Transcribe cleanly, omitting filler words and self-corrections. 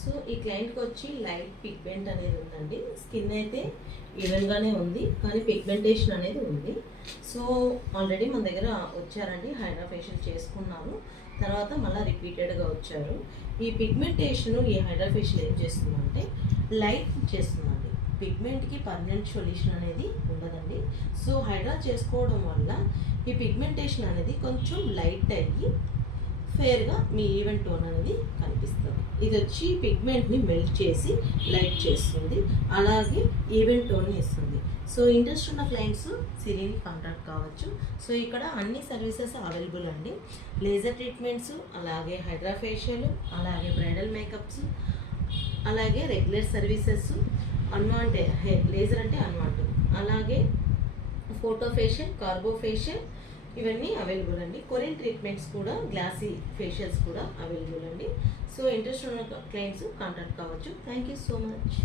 So ఈ క్లయింట్కి వచ్చి లైట్ పిగ్మెంట్ అనేది ఉందండి. స్కిన్ అయితే ఈవెన్గానే ఉంది, కానీ పిగ్మెంటేషన్ అనేది ఉంది. సో ఆల్రెడీ మన దగ్గర వచ్చారండి, హైడ్రా ఫేషియల్ చేసుకున్నారు, తర్వాత మళ్ళీ రిపీటెడ్గా వచ్చారు. ఈ పిగ్మెంటేషన్ ఈ హైడ్రా ఫేషియల్ ఏం చేస్తుందంటే లైట్ చేస్తుందండి. పిగ్మెంట్కి పర్మనెంట్ సొల్యూషన్ అనేది ఉండదండి. సో హైడ్రా చేసుకోవడం వల్ల ఈ పిగ్మెంటేషన్ అనేది కొంచెం లైట్ అయ్యి ఫేర్గా మీ ఈవెన్ టోన్ అనేది కనిపిస్తుంది. ఇది వచ్చి పిగ్మెంట్ని మెల్ట్ చేసి లైట్ చేస్తుంది, అలాగే ఈవెన్ టోన్ని ఇస్తుంది. సో ఇంట్రెస్ట్ ఉన్న క్లయింట్స్ సిరిని కాంటాక్ట్ కావచ్చు. సో ఇక్కడ అన్ని సర్వీసెస్ అవైలబుల్ అండి. లేజర్ ట్రీట్మెంట్స్, అలాగే హైడ్రా ఫేషియల్, అలాగే బ్రైడల్ మేకప్స్, అలాగే రెగ్యులర్ సర్వీసెస్, అన్వాంటెడ్ లేజర్ అంటే అన్వాంటెడ్, అలాగే ఫోటో ఫేషియల్, కార్బో ఫేషియల్, ఇవన్నీ అవైలబుల్ అండి. కొరియన్ ట్రీట్మెంట్స్ కూడా, గ్లాసీ ఫేషియల్స్ కూడా అవైలబుల్ అండి. సో ఇంట్రెస్ట్ ఉన్న క్లయింట్స్ కాంటాక్ట్ కావచ్చు. Thank you so much.